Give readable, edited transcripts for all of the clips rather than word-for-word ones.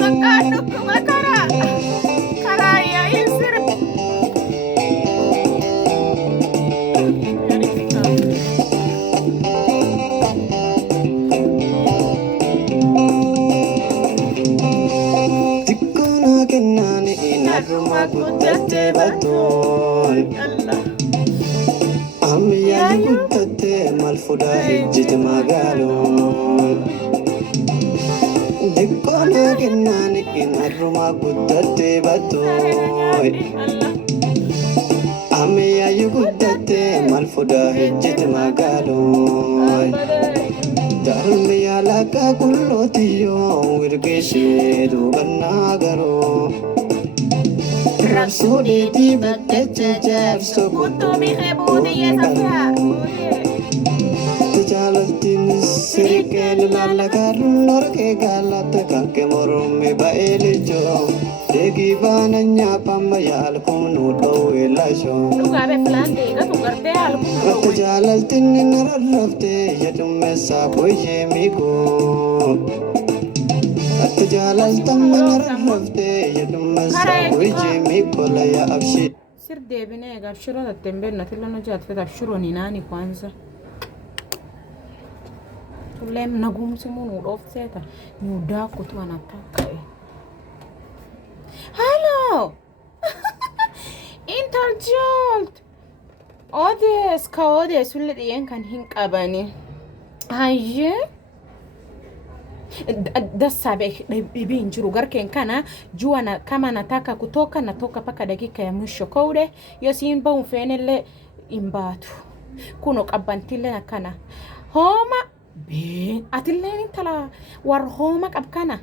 bakka dhuguma karaa yaa'iin sirbi. Tikkona kennani inaruma guddatte batun Ammiya guddatte malfuda hijjit magaalon Tikkona kennani inaruma guddatte batun Ammiya guddatte malfuda hijjit magaalon Darmiya laka kullotiyo wirgishee duubanna garoo Rapsodi di bakkeche jabso Kuttumi hebuudi yeesafyaa. Tajaajiltiin sirkeen lallakaarun lorkee galata kanke mormi baelicho Degi bana nyapama yaalkum nuudhowee laashoo Dhugaabe filaan deegatu gartee alkuun Tajaajiltiin nararrafte jedhumeessaa boyyee miigoo Tajaajiltaan nararrafte jedhumeessaa boyyee miigoo laya abshii Sir deebinee gabshiroo tattembenna tillano jaatfet abshiroo ni naani kwanza. Tulleem nagumsi mun udhoofseeta ni udaakutu anataka Hello! Interjolt! Odes ka odes sulle dhiyeen kan hin qabani. Hayyee? Dasabe dhibin jiru garkeen kana jua kama nataka kutoka natoka paka dakika ya mwisho koude yo simba unfenele imbatu kuno qabbantille na kana homa be atille intala war homa qab kana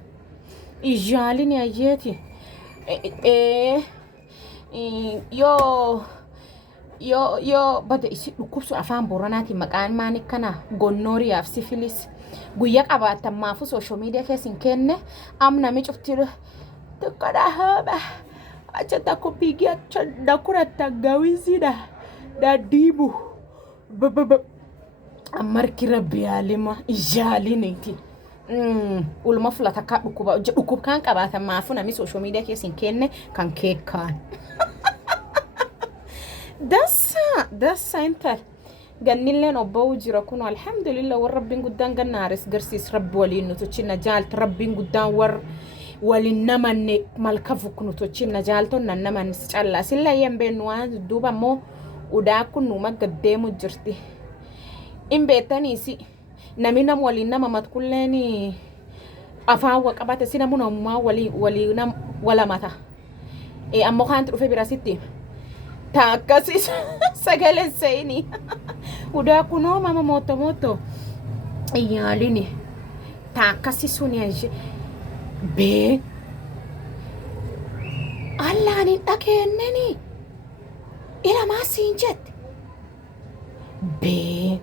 ijalini ayeti yo bada isi dhukubsu afaan booranaati maqaan maani kana gonnooriyaaf sifilis guyya qabaatan maafu social media keessin kenne amna mi cuftiru tokkodha haba acha takupigi acha dakurata gawizida dadibu amarki rabbi alima ijaliniti ulma fulata ka dhukub kan qabaatan maafu nami social media keessin kenne kan keekkaan dassa intal ganilleen obba'uu jira kun alhamdulillah war rabbiin guddaan gannaaris garsiis rabbi waliin nutuchina jaalta rabbiin guddaan war waliin namanne malka fuknu tuchina jaalton nan naman calla silla yembeenu waan duuba moo udaa kun numa gaddeemu jirti in beetaniisi nami nam waliin nama matkulleeni afaan waqabate sina munammaa waliin wala mata ammoo kaanti dhufe birasitti Takasis sagale seini udah kuno mama moto iyalini takasisuni aje be allani dakenneni ila masinjet be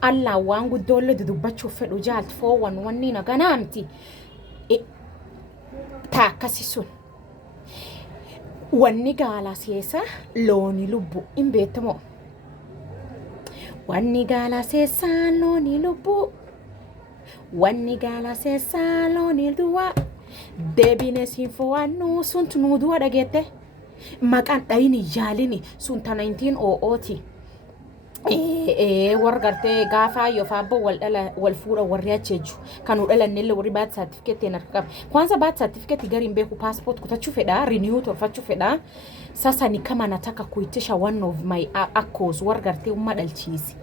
alla wangu dolle dubbachu fedu jalt fo wanni na ganamti takasisun wanni gaala seesa looni lubbu in beetamo wanni gaala seesa looni lubbu wanni gaala seesa looni duwa deebine siinfo wannu suntu nuuduwa dhageette maqaan dhayini yaalini sunta 1900ti wargarte gaafa yofaabbo wal fuudha warri acheeju kan udhalannelle warri baat certificate narkab kwanza baat certificate gari mbeku passport kutachu fedha renew torfachu fedha sasa ni kama nataka kuitisha one of my accos wargarte umadalchiisi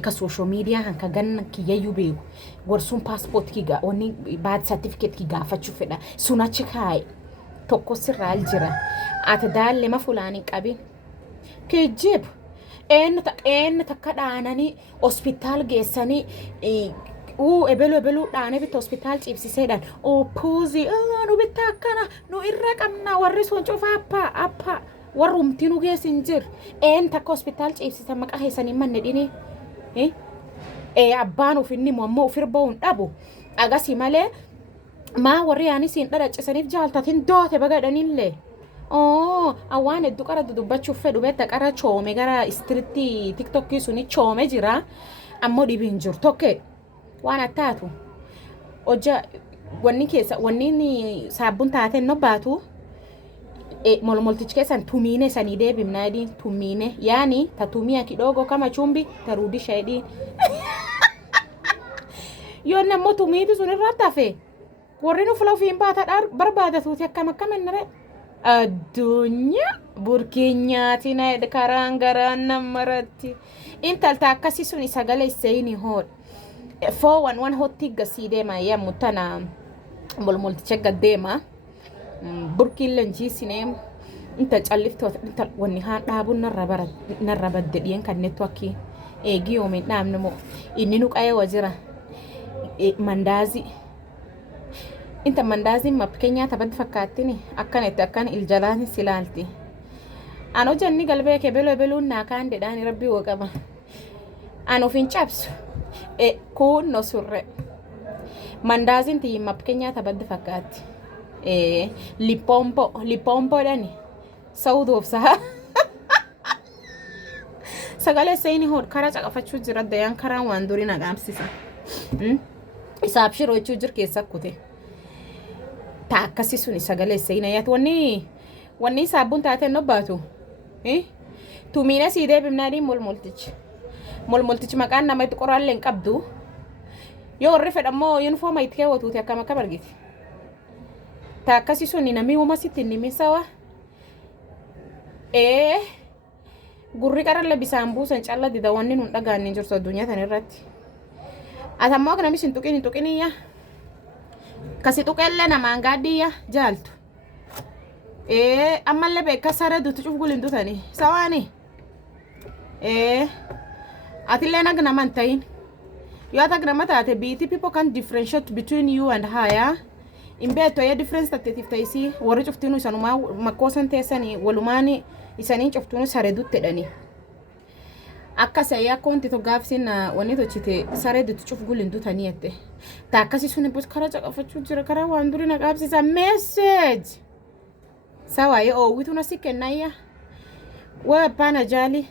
ka social media hanka ganna kiyayyu beeku warsun passport kiga oni baat certificate ki gaafachu fedha sunachi kai tokko sirraal jira atadaalle ma fulani qabi kejib en takadhaanani hospital geessani ebelu dhaane bitta hospital ciibsiseedhaan puuzi nu bitta akkana nu irra qabna warri sun cufa appa warrumti nu geessin jir en takka hospital ciibsisa maqaa keessanii manne dhini abbaan ufinni ammoo ufir ba'uun dhabu agasi malee maa warri yaanisiin dhadhacisaniif jaaltatin doote bagadhanillee awaan hedduu qara dudubbachuuf fedhu beetta qara choome gara istriitti tiktokii suni choome jira ammoo dhibiin jiru tokke waan attaatu hojja wanni keessa wanni ni saabun taate no baatu molmoltichi keessan Tuminne sanii debifna edin Tuminne yani tatumia kidogo kama chumbi tarudisha edin yoo nammo tumiti sun irra tafe warri nu fula fiin baata barbaadatuuti akkam ennare addunyaa burkeenyaati na karaan garaan namarratti intalta akkasii sun sagalee isseeyni hood 411 hotti gasii deema yammu tana molmolticha gaddeema burkiin lenjiisine inta calliftoota inta wanni haan dhaabun narra badde dhiyen kannettu akki eegii oomin dhaabne moo inni nu qayee wajira mandaazii inta mandaazii map keenyaa tabaddi fakkaattini akkanatti akkan iljalaan silaalti ano janni galbee ke beluun naakaan dedhaani rabbii waqaba ano fin cabsu kun no surre mandaaziin ti map keenyaa tabaddi fakkaatti lipompo dani sauduuf saha sagalee seeni hood karaa caqafachuu jira dayaan karaan waan durii nagaamsisa isaab shiroo jechuu jir keessa kute ta akkasii suni sagalee seena yaat wanni saabun taate no baatu Tuminne sii debifna edin molmoltichi maqaan nama itti qoraallee hin qabdu yoo warri fedhammoo yunifooma itti keewwatuuti akkam argiti ta akkasii suni namni uuma sitti nimi sawa gurri qarallee bisaan buusan calla dida wanni nun dhagaanni jirtu addunyaa tan irratti atammoo akka namichi hin tuqiniyya kasi tuqellee namaan gaaddiyya jaaltu ammallee beeka sare dutu cufgulin dutani sawaani atillee nag naman tahin yoo ata nama taate beauty people can differentiate between you and her ya imbeeto ya difference tateetiif ta'isi warri cuftinu isanumaa makkoosan teessanii walumaani isaniin cuftinu sare duttedhani akkasa ya konti to gaafsin wanni tochite sare dutu cufgulin dutani yette ta akkasi sun bus kara caqafachuu jira kara waan duri na qaabsisa message sawa ye witu na sikennaya wa pana jali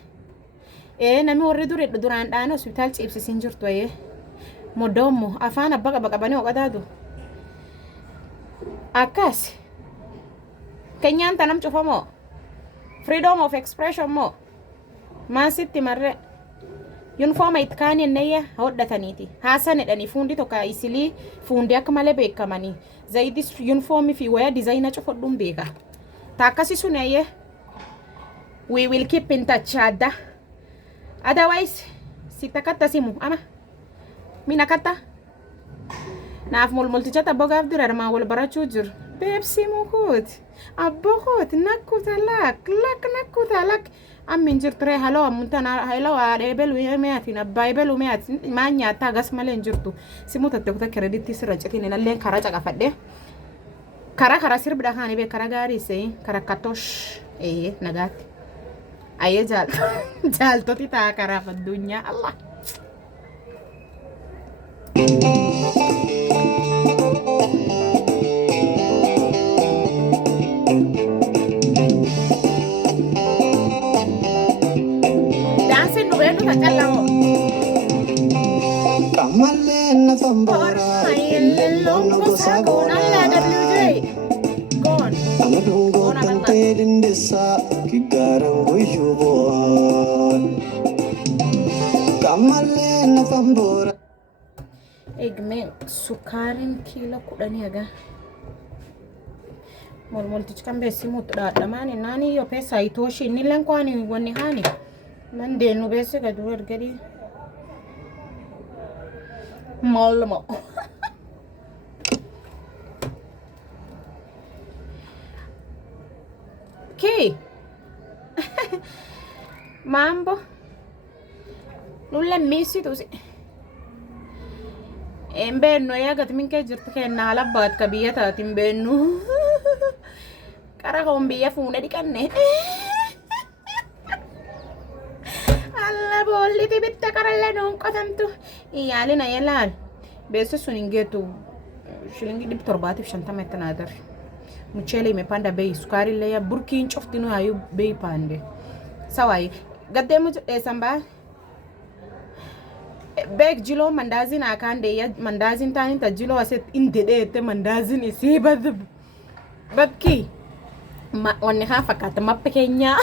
nami warri duraan dhaan hospitaal ciibsisin jirtu ye modomo afaan abbaqa baqabanii oqadaadu akkas kenyaan tanam cufamoo freedom of expression mo maasitti marre uniforma itti kaanii enneyya hodhataniiti haasanedhani fuundi tokko isilii fuundi akka malee beekamanii zayidis uniformi fi waya designer cufodhuun beeka ta akkasi sunayye we will keep in touch adda otherwise sitakatta simu ama mina katta naaf molmolticha tabbogaaf dirarmaa wal barachuu jiru beebsi mukuut abbokoot nakkutalak ammin jirture haloo ammuntana haloo aadheebelu meeyatiin abbaayebelu meeyatiin maan nyaattaa gas malee jirtu simu tatte kreditti sirra citiin inalleen karaa caqafadhe karaa sirbidha kaanii bee karaa gaarii see karaa katosh nagaatti ayye jaaltoti taa karaaf addunyaa allah dansin nu beenu takallamo Kamalena tambora longo sagon alla WJ gon Amadungo tante dindesa kigaran guyubo Kamalena tambora egme sukarin kilo kudani aga moltichi kan beesi mutu dhaadhamaani naani yo pesa itoshi nilen kwani wani hani nan deenu beesi gadu ergadi molmo okay mambo nulle misi tusi embenno yagat minke jirtu kenna labbaat kabiyata timbennu kara kombiya fuune dikanne alla bolli tibitta karalla non qotamtu iyali na yelal beso suningetu shilingi dib torbaatif shantametti naadar muchele imepanda bei sukari le ya burkin choftinu ayu bei pande sawai gaddemu samba Bek jilo mandazin akande ya mandazin tani ta jilo aset indede te mandazin isi bad babki. Ma wanne ha fakata mapekenya.